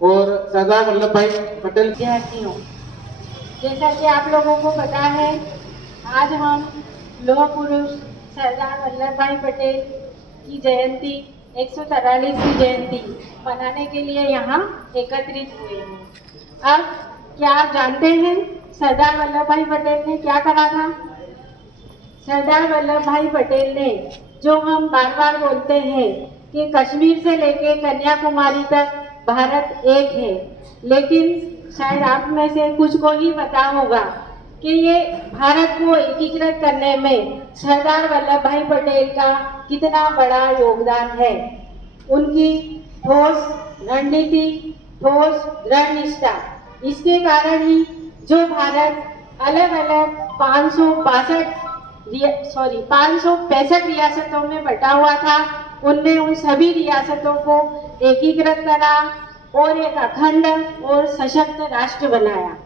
और सरदार वल्लभ भाई पटेल। विद्यार्थियों, जैसा कि आप लोगों को पता है, आज हम लौह पुरुष सरदार वल्लभ भाई पटेल की जयंती 144वीं जयंती मनाने के लिए यहाँ एकत्रित हुए हैं। अब क्या आप जानते हैं सरदार वल्लभ भाई पटेल ने क्या करा था? सरदार वल्लभ भाई पटेल ने, जो हम बार बार बोलते हैं कि कश्मीर से लेके कन्याकुमारी तक भारत एक है, लेकिन शायद आप में से कुछ को ही पता होगा कि ये भारत को एकीकृत करने में सरदार वल्लभ भाई पटेल का कितना बड़ा योगदान है। उनकी ठोस रणनीति, ठोस दृढ़ निष्ठा, इसके कारण ही जो भारत अलग अलग 565 रियासतों में बटा हुआ था, उनने उन सभी रियासतों को एकीकृत करा और एक अखंड और सशक्त राष्ट्र बनाया।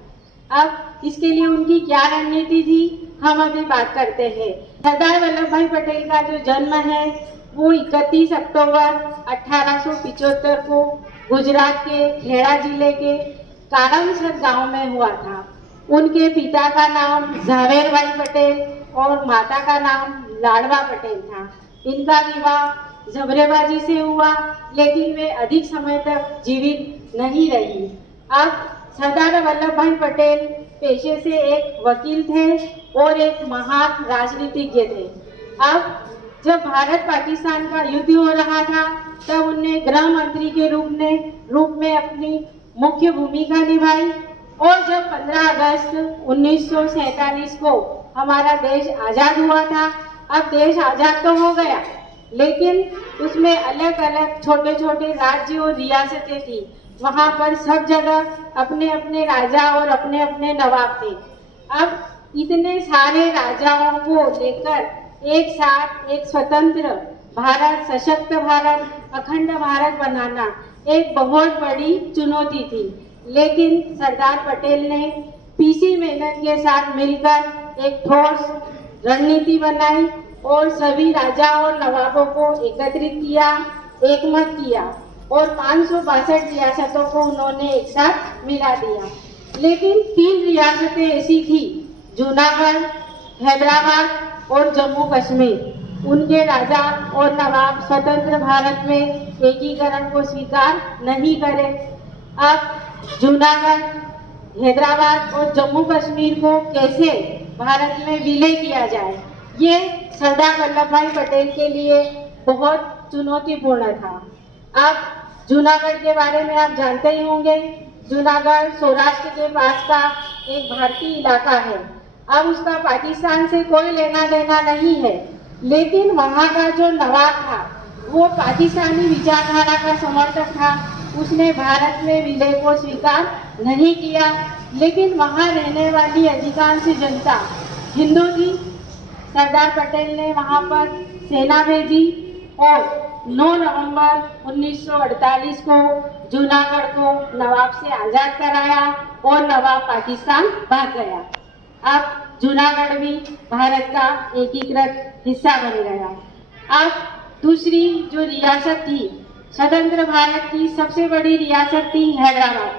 अब इसके लिए उनकी क्या रणनीति थी, हम अभी बात करते हैं। सरदार वल्लभ भाई पटेल का जो जन्म है वो 31 अक्टूबर 1875 को गुजरात के खेड़ा जिले के कारमसद गांव में हुआ था। उनके पिता का नाम झावेरभाई पटेल और माता का नाम लाडवा पटेल था। इनका विवाह जबरेबाजी से हुआ, लेकिन वे अधिक समय तक जीवित नहीं रही। अब सरदार वल्लभ भाई पटेल पेशे से एक वकील थे और एक महान राजनीतिज्ञ थे। अब जब भारत पाकिस्तान का युद्ध हो रहा था, तब उन्हें गृह मंत्री के रूप में अपनी मुख्य भूमिका निभाई। और जब 15 अगस्त 1947 को हमारा देश आज़ाद हुआ था, अब देश आज़ाद तो हो गया, लेकिन उसमें अलग अलग छोटे छोटे राज्य और रियासतें थी। वहाँ पर सब जगह अपने अपने राजा और अपने अपने नवाब थे। अब इतने सारे राजाओं को लेकर एक साथ एक स्वतंत्र भारत, सशक्त भारत, अखंड भारत बनाना एक बहुत बड़ी चुनौती थी। लेकिन सरदार पटेल ने पीसी मेनन के साथ मिलकर एक ठोस रणनीति बनाई और सभी राजा और नवाबों को एकत्रित किया, एकमत किया और 562 रियासतों को उन्होंने एक साथ मिला दिया। लेकिन 3 रियासतें ऐसी थी, जूनागढ़, हैदराबाद और जम्मू कश्मीर, उनके राजा और नवाब स्वतंत्र भारत में एकीकरण को स्वीकार नहीं करे। अब जूनागढ़, हैदराबाद और जम्मू कश्मीर को कैसे भारत में विलय किया जाए, ये सरदार वल्लभ भाई पटेल के लिए बहुत चुनौतीपूर्ण था। अब जूनागढ़ के बारे में आप जानते ही होंगे। जूनागढ़ सौराष्ट्र के पास का एक भारतीय इलाका है। अब उसका पाकिस्तान से कोई लेना देना नहीं है, लेकिन वहाँ का जो नवाब था वो पाकिस्तानी विचारधारा का समर्थक था। उसने भारत में विलय को स्वीकार नहीं किया, लेकिन वहाँ रहने वाली अधिकांश जनता हिंदू थी। सरदार पटेल ने वहाँ पर सेना भेजी और 9 नवंबर 1948 को जूनागढ़ को नवाब से आज़ाद कराया और नवाब पाकिस्तान भाग गया। अब जूनागढ़ भी भारत का एकीकृत हिस्सा बन गया। अब दूसरी जो रियासत थी, स्वतंत्र भारत की सबसे बड़ी रियासत थी हैदराबाद।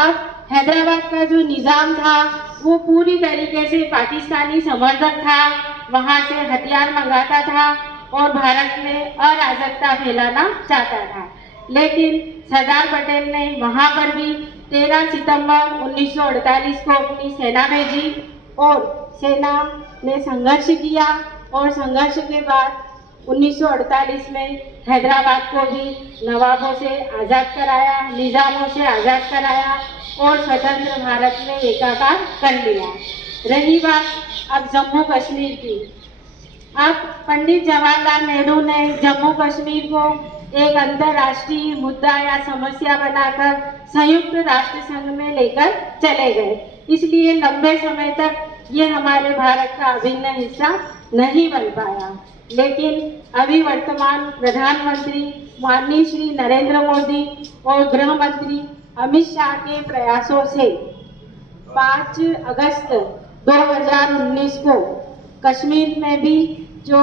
अब हैदराबाद का जो निज़ाम था वो पूरी तरीके से पाकिस्तानी समर्थक था, वहाँ से हथियार मंगाता था और भारत में अराजकता फैलाना चाहता था। लेकिन सरदार पटेल ने वहाँ पर भी 13 सितंबर 1948 को अपनी सेना भेजी और सेना ने संघर्ष किया और संघर्ष के बाद 1948 में हैदराबाद को भी नवाबों से आज़ाद कराया, निज़ामों से आज़ाद कराया और स्वतंत्र भारत में एकाकार कर लिया। रही बात अब जम्मू कश्मीर की। अब पंडित जवाहरलाल नेहरू ने जम्मू कश्मीर को एक अंतर्राष्ट्रीय मुद्दा या समस्या बनाकर संयुक्त राष्ट्र संघ में लेकर चले गए। इसलिए लंबे समय तक ये हमारे भारत का अभिन्न हिस्सा नहीं बन पाया। लेकिन अभी वर्तमान प्रधानमंत्री माननीय श्री नरेंद्र मोदी और गृह मंत्री अमित शाह के प्रयासों से 5 अगस्त 2019 को कश्मीर में भी जो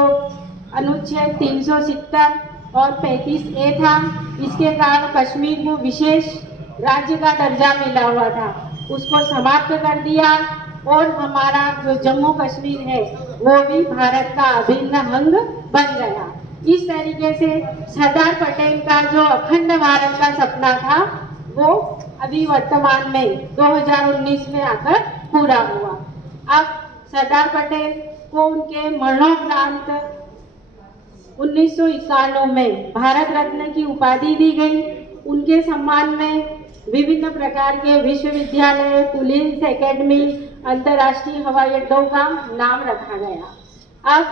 अनुच्छेद 370 और 35A था, इसके कारण कश्मीर को विशेष राज्य का दर्जा मिला हुआ था उसको समाप्त कर दिया और हमारा जो जम्मू कश्मीर है वो भी भारत का अभिन्न अंग बन गया। इस तरीके से सरदार पटेल का जो अखंड भारत का सपना था वो अभी वर्तमान में 2019 में आकर पूरा हुआ। अब सरदार पटेल को उनके मरणोपरांत 1991 में भारत रत्न की उपाधि दी गई। उनके सम्मान में विभिन्न प्रकार के विश्वविद्यालय, पुलिस एकेडमी, अंतर्राष्ट्रीय हवाई अड्डों का नाम रखा गया। अब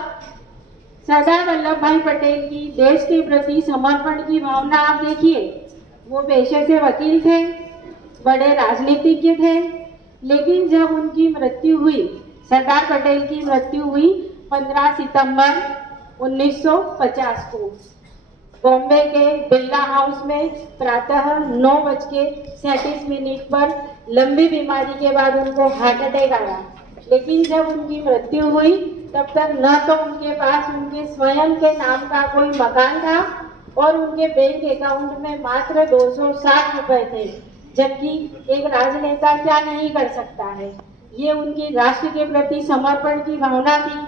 सरदार वल्लभ भाई पटेल की देश के प्रति समर्पण की भावना आप देखिए। वो पेशे से वकील थे, बड़े राजनीतिज्ञ थे, लेकिन जब उनकी मृत्यु हुई, सरदार पटेल की मृत्यु हुई 15 सितंबर 1950 को बॉम्बे के बिरला हाउस में प्रातः 9:37 पर लंबी बीमारी के बाद उनको हार्ट अटैक आया। लेकिन जब उनकी मृत्यु हुई तब तक न तो उनके पास उनके स्वयं के नाम का कोई मकान था और उनके बैंक अकाउंट में मात्र 260 रुपए थे, जबकि एक राजनेता क्या नहीं कर सकता है। ये उनकी राष्ट्र के प्रति समर्पण की भावना थी।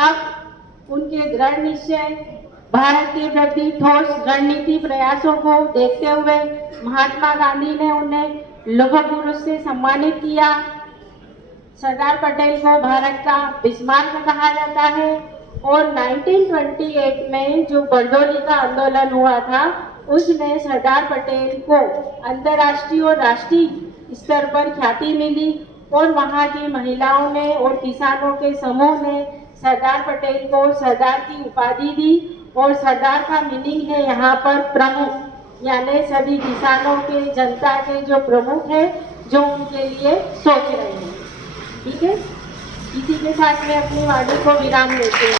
अब उनके दृढ़ निश्चय, भारत के प्रति ठोस रणनीति प्रयासों को देखते हुए महात्मा गांधी ने उन्हें लौह पुरुष से सम्मानित किया। सरदार पटेल को भारत का बिस्मार्क कहा जाता है और 1928 में जो बरदौली का आंदोलन हुआ था उसमें सरदार पटेल को अंतर्राष्ट्रीय और राष्ट्रीय स्तर पर ख्याति मिली और वहाँ की महिलाओं ने और किसानों के समूह ने सरदार पटेल को सरदार की उपाधि दी। और सरदार का मीनिंग है यहाँ पर प्रमुख, यानी सभी किसानों के, जनता के जो प्रमुख है जो उनके लिए सोच रहे हैं। ठीक है, इसी के साथ मैं अपनी वाणी को विराम देती हूँ।